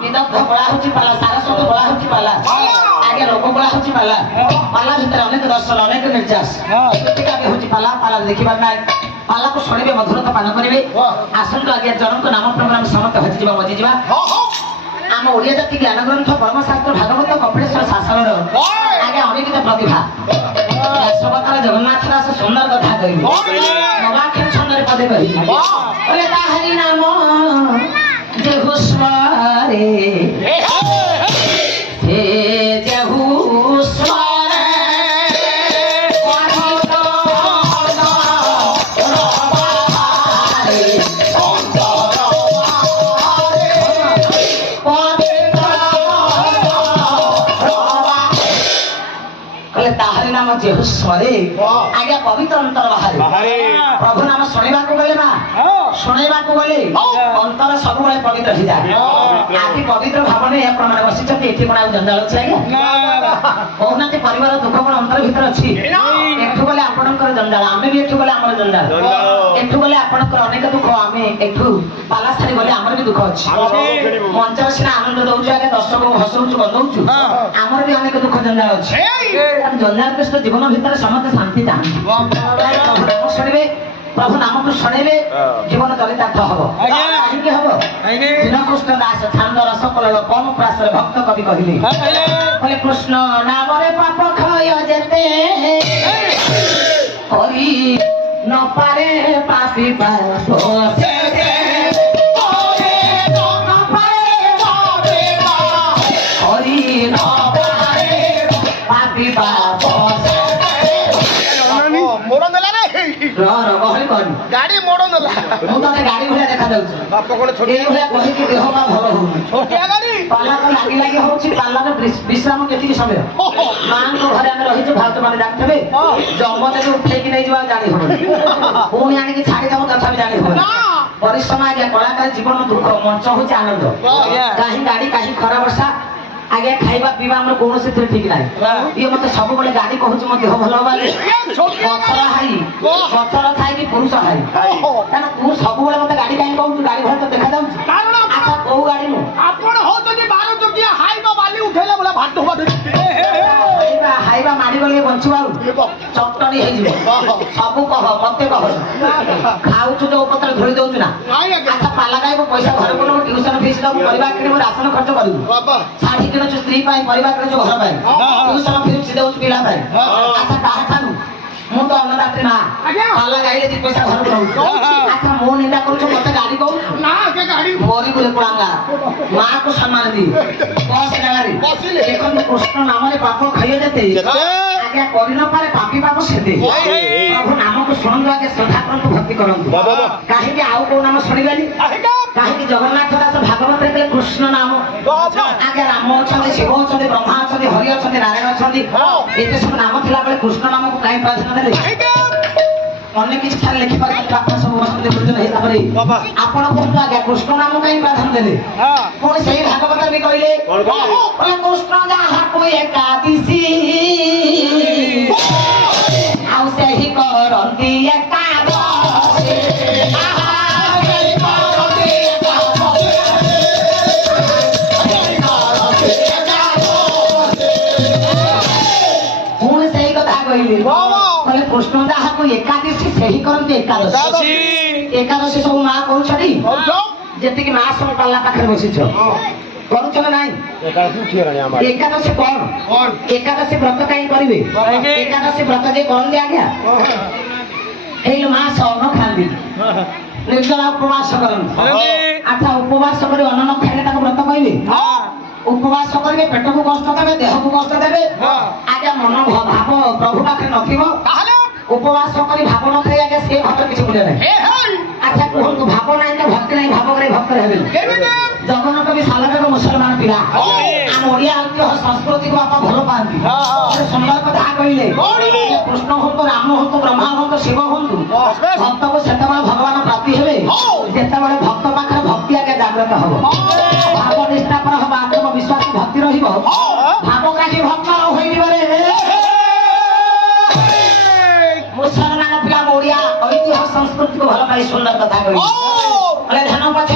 বিদগ্ধ বলা হচ্ছে পালা, সারস্বত বলা হচ্ছে পালা, আগে লোক বলা হচ্ছে পালা। পালা ভিতরে অনেক দর্শন, অনেক নির্যাস, আগে হচ্ছে পালা। পালা দেখিবার নাই, পালাକୁ ଶୁଣିବେ, ମଧୁରତା ପାନ କରିବେ। ଆସନ୍ତୁ ଆଜ୍ଞା, ଜଣଙ୍କ ନାମ ପ୍ରୋଗ୍ରାମ ସମସ୍ତେ ହଜିଯିବା ବଜିଯିବା। ଆମ ଓଡ଼ିଆ ଜାତି ଜ୍ଞାନ ଗ୍ରନ୍ଥ ପରମଶାସ୍ତ୍ର ଭାଗବତ କପିଳେଶ୍ୱର ଶାସନର ଆଜ୍ଞା ଅନିବିତ ପ୍ରତିଭା ସବତାର ଜଗନ୍ନାଥ ଦାସ ସୁନ୍ଦର କଥା କହିବେ। ନବାକ୍ଷର ଛନ୍ଦରେ ପଦେ କହିବେ, ତାହାରି ନାମ ଯେହୁ ସ୍ମରେ ସେ ଯେହୁ ସ୍ମରେ ତାହାରି ନାମ ଯେହୁ ସ୍ମରେ ଆଜ୍ଞା ପବିତ୍ର ଅନ୍ତର ବାହାରେ। ପ୍ରଭୁ ନାମ ଶୁଣିବାକୁ ଗଲେ ମା, ଶୁଣେଇବାକୁ ଗଲେ ଅନ୍ତର ସବୁବେଳେ ପବିତ୍ର ହେଇଯାଏ। ଆଜି ପବିତ୍ର ଭାବନା ଆପଣମାନେ ବସିଛନ୍ତି, ଏଠି କଣ ଆଉ ଜଞ୍ଜାଳ ଅଛି ଆଜ୍ଞା? କହୁନାହାନ୍ତି ପରିବାର ଦୁଃଖ କଣ ଅନ୍ତର ଭିତରେ ଅଛି? ଏଠୁ ଗଲେ ଆପଣଙ୍କର ଜଞ୍ଜାଳ, ଆମେ ବି ଏଠୁ ଗଲେ ଆମର ଜଞ୍ଜାଳ। ଏଠୁ ଗଲେ ଆପଣଙ୍କର ଅନେକ ଦୁଃଖ, ଆମେ ଏଠୁ ପାଲାସାରି ଗଲେ ଆମର ବି ଦୁଃଖ ଅଛି। ମଞ୍ଚରେ ସିନା ଆନନ୍ଦ ଦଉଛୁ ଆଜ୍ଞା, ଦର୍ଶକଙ୍କୁ ହସଉଛୁ ବନ୍ଦଉଛୁ, ଆମର ବି ଅନେକ ଦୁଃଖ ଜଞ୍ଜାଳ ଅଛି। ଜଞ୍ଜାଳ କୃଷ୍ଣ ଜୀବନ ଭିତରେ ସମସ୍ତେ ଶାନ୍ତି ଚାହାନ୍ତି। ପ୍ରଭୁ ନାମ ଶୁଣିବେ, ପ୍ରଭୁ ନାମକୁ ଶୁଣିଲେ ଜୀବନ ଚରିତାର୍ଥ ହବ। କାହିଁକି ହବ? ଦୀନକୃଷ୍ଣ ଦାସ ଛାନ୍ଦ ରସ କଲଳ କମ ପ୍ରାସରେ ଭକ୍ତ କବି କହିଲେ, କହିଲେ କୃଷ୍ଣ ନାମରେ ପାପ କ୍ଷୟ ଯେତେ କରି ନ ପାରେ ପାପି ପାପ ଗାଡି ମୋଡ ନେଲା, ମୁଁ ତତେ ଗାଡି ଭଳିଆ ଦେଖାଯାଉଛି। ଏଇଭଳିଆ କହିକି ଦେହ ବା ଭଲ ହଉନି। ପାଲା ତ ଲାଗି ଲାଗି ହଉଛି। ପାଲାର ବିଶ୍ରାମ କେତିକି ସମୟ? ମାଙ୍କ ଘରେ ଆମେ ରହିଛୁ, ଭାଉଜ ମାନେ ଜାଣିଥିବେ, ଜମ ଯଦି ଉଠେଇକି ନେଇଯିବା ଜାଣି ହବନି, ପୁଣି ଆଣିକି ଛାଡିଦବ ତଥାପି ଜାଣି ହବନି। ପରିଶ୍ରମ ଆଜ୍ଞା, କଳାକାର ଜୀବନ ଦୁଃଖ, ମଞ୍ଚ ହଉଛି ଆନନ୍ଦ। କାହିଁ ଗାଡି, କାହିଁ ଖରା ବର୍ଷା ଆଜ୍ଞା, ଖାଇବା ପିଇବା ଆମର କୌଣସି ଠିକ ନାହିଁ। ଇଏ ମତେ ସବୁବେଳେ ଗାଡି କହୁଛି ମୋ ଦେହ ଭଲ ହବାରେ। ପଥର ହାଇ, ପଥର ଥାଇକି ପୁରୁଷ ହାଇ, କାରଣ ତୁ ସବୁବେଳେ ମତେ ଗାଡି କାହିଁ କହୁଛୁ? ଗାଡି ଭଳି ତ ଦେଖାଯାଉଛି। ଆଚ୍ଛା କୋଉ ଗାଡି? ମୁଁ ଆପଣ ହଉଛନ୍ତି 12 ଚକିଆ ହାଇବା ବାଲି ଉଠେଇଲା ଭଳିଆ ଭାତ ହାଇବା ମାଡିଗଲେ ବଞ୍ଚିବ, ଆଉ ଚଟଣି ହେଇଯିବ। ସବୁ କହ, ମତେ କହ, ଖାଉଛୁ ଯୋଉ ପତ୍ର ଧୋଇ ଦଉଛୁ ନା? ଆଚ୍ଛା ପାଲା ଗାଇବୁ, ପଇସା ଘରକୁ ନେବୁ, ଟ୍ୟୁସନ ଫିସ୍ ଦବୁ, ପରିବା କିଣିବୁ, ରାସନ ଖର୍ଚ୍ଚ କରିବୁ, ଶାଢୀ କିଣୁଛୁ ସ୍ତ୍ରୀ ପାଇଁ, ପରିବା କିଣୁଛୁ ଘର ପାଇଁ, ଟ୍ୟୁସନ ଫିସ୍ ଦଉଛୁ ପିଲା ପାଇଁ। ଆଚ୍ଛା କାହାଠାରୁ? ମୁଁ ତ ଅନ୍ନଦାତ୍ରୀ ମା, ପାଲା ଗାଇଲେ 2 ପଇସା ଘରକୁ ନଉଛି। ଆଚ୍ଛା ମୁଁ ନିନ୍ଦା କରୁଛୁ, ମତେ ଗାଡି କହୁଛୁ? ମୋରି ଗୁରେ କୁଳାଙ୍ଗା, ମାକୁ ସମ୍ମାନ ଦି ବସ ଜାଗାରେ ଦେଖନ୍ତୁ, କୃଷ୍ଣ ନାମରେ ପାପ ଖାଇବେ ଯେତେ ଆଜ୍ଞା କରି ନ ପାରେ ପାପି ପାପ ସେତେ। ପ୍ରଭୁ ନାମକୁ ଶୁଣନ୍ତୁ ଆଜ୍ଞା, ଶ୍ରଦ୍ଧା କରନ୍ତୁ, ଭକ୍ତି କରନ୍ତୁ। କାହିଁକି ଆଉ କୋଉ ନାମ ଶୁଣିବେନି? କାହିଁକି ଜଗନ୍ନାଥ ଦାସ ଭାଗବତରେ କହିଲେ କୃଷ୍ଣ ନାମ ଆଜ୍ଞା, ରାମ ଅଛନ୍ତି, ଶିବ ଅଛନ୍ତି, ବ୍ରହ୍ମା ଅଛନ୍ତି, ହରି ଅଛନ୍ତି, ନାରାୟଣ ଅଛନ୍ତି, ଏତେ ସବୁ ନାମ ଥିଲା ବେଳେ କୃଷ୍ଣ ନାମକୁ କାହିଁ ପ୍ରାଧାନ୍ୟ ଦେଲେ? ଅନେକ କିଛି ଠାରେ ଲେଖିପାରିବେ, ଆପଣ ସବୁ ବସନ୍ତି ଗୁରୁଜନ ହିସାବରେ। ଆପଣ କୁହନ୍ତୁ ଆଜ୍ଞା, କୃଷ୍ଣ ନାମ କାହିଁ ପ୍ରାଧାନ୍ୟ ଦେଲେ? ପୁଣି ସେଇ ଭାଗବତ ବି କହିଲେ, କୃଷ୍ଣ ଯାହାକୁ ଏକାଦଶୀ ଆଉ ସେହି କରନ୍ତି ଏକାଦଶୀ। ପୁଣି ସେଇ କଥା କହିଲେ, କହିଲେ କୃଷ୍ଣ ଯାହାକୁ ଏକାଦଶୀ ସେହି କରନ୍ତି ଏକାଦଶୀ। ଏକାଦଶୀ ସବୁ ମା କରୁଛନ୍ତି, ଯେତିକି ମା ସବୁ ପାଲା ପାଖରେ ବସିଛ କରୁଛ ନା ନାଇଁ? ଏକାଦଶୀ କଣ? ଏକାଦଶୀ ବ୍ରତ କାହିଁ କରିବେ? ଏକାଦଶୀ ବ୍ରତ ଯେ କରନ୍ତି ଆଜ୍ଞା, ଏଇ ମାସ ଅନ୍ନ ଖାଆନ୍ତି, ନିର୍ଜଳା ଉପବାସ କରନ୍ତି। ଆଚ୍ଛା ଉପବାସ କରି ଅନ୍ନ ନ ଖାଇଲେ ତାକୁ ବ୍ରତ କହିବେ? ଉପବାସ କରିବେ, ପେଟକୁ କଷ୍ଟ ଦେବେ, ଦେହକୁ କଷ୍ଟ ଦେବେ। ଆଜ୍ଞା ମନ ଭାବ ପ୍ରଭୁ ପାଖରେ ନଥିବ, ଉପବାସ କରି ଭାବ ନ ଖାଇ ଆଜ୍ଞା ସେ ଭକ୍ତ କିଛି ମୂଲ୍ୟ ନାହିଁ। ଆଚ୍ଛା କୁହନ୍ତୁ, ଭାବ ନାହିଁ ତ ଭକ୍ତି ନାହିଁ, ଭାବ କରି ଭକ୍ତରେ ହେବେ। ଜଗନ୍ନାଥ ବି ସାଲବେଗ ମୁସଲମାନ ପିଲା, ଆମ ଓଡ଼ିଆ ଐତିହ୍ୟ ସଂସ୍କୃତିକୁ ବାପା ଭଲ ପାଆନ୍ତି। ସୁନ୍ଦର କଥା କହିଲେ, କୃଷ୍ଣ ହୁଅନ୍ତୁ, ରାମ ହୁଅନ୍ତୁ, ବ୍ରହ୍ମା ହୁଅନ୍ତୁ, ଶିବ ହୁଅନ୍ତୁ, ଭକ୍ତକୁ ସେତେବେଳେ ଭଗବାନ ପ୍ରାପ୍ତି ହେବେ ଯେତେବେଳେ ଭକ୍ତ ପାଖରେ ଭକ୍ତି ଆଜ୍ଞା ଜାଗ୍ରତ ହବ, ଭାବ ନିଷ୍ଠାପର ହବ, ଆତ୍ମବିଶ୍ୱାସ ଭକ୍ତି ରହିବ, ଭାବଗ୍ରାହୀ ଭକ୍ତ ହୋଇଯିବରେ ମୁସଲମାନ ପିଲା ଓଡ଼ିଆ ଐତିହ୍ୟ ସଂସ୍କୃତିକୁ ଭଲ ପାଇ ସୁନ୍ଦର କଥା କହିଲେ। ଧ୍ୟାନ ପଛେ